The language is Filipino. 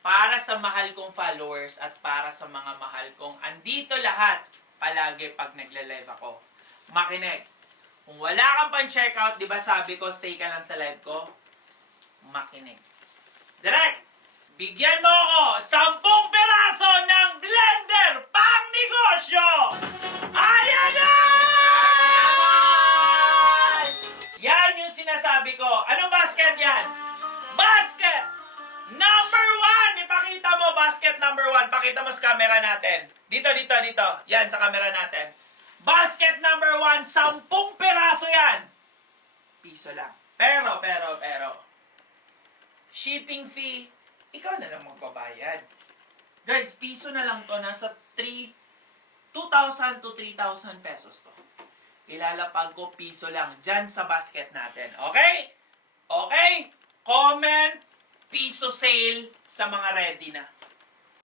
para sa mahal kong followers at para sa mga mahal kong andito lahat palagi pag nagle-live ako. Makinig. Kung wala kang pan-checkout, di ba sabi ko, stay ka lang sa live ko? Makinig. Direct! Bigyan mo ako 10 peraso ng blender pang negosyo! Ayan na! Yan yung sinasabi ko. Anong basket yan? Basket! Number 1! Ipakita mo, basket number 1. Pakita mo sa camera natin. Dito. Yan, sa camera natin. Basket number 1, 10 peraso yan. Piso lang. Pero, shipping fee, ikaw na lang magbabayad. Guys, piso na lang to. Nasa 2,000 to 3,000 pesos to. Ilalapag ko piso lang dyan sa basket natin. Okay? Okay? Comment, piso sale sa mga ready na.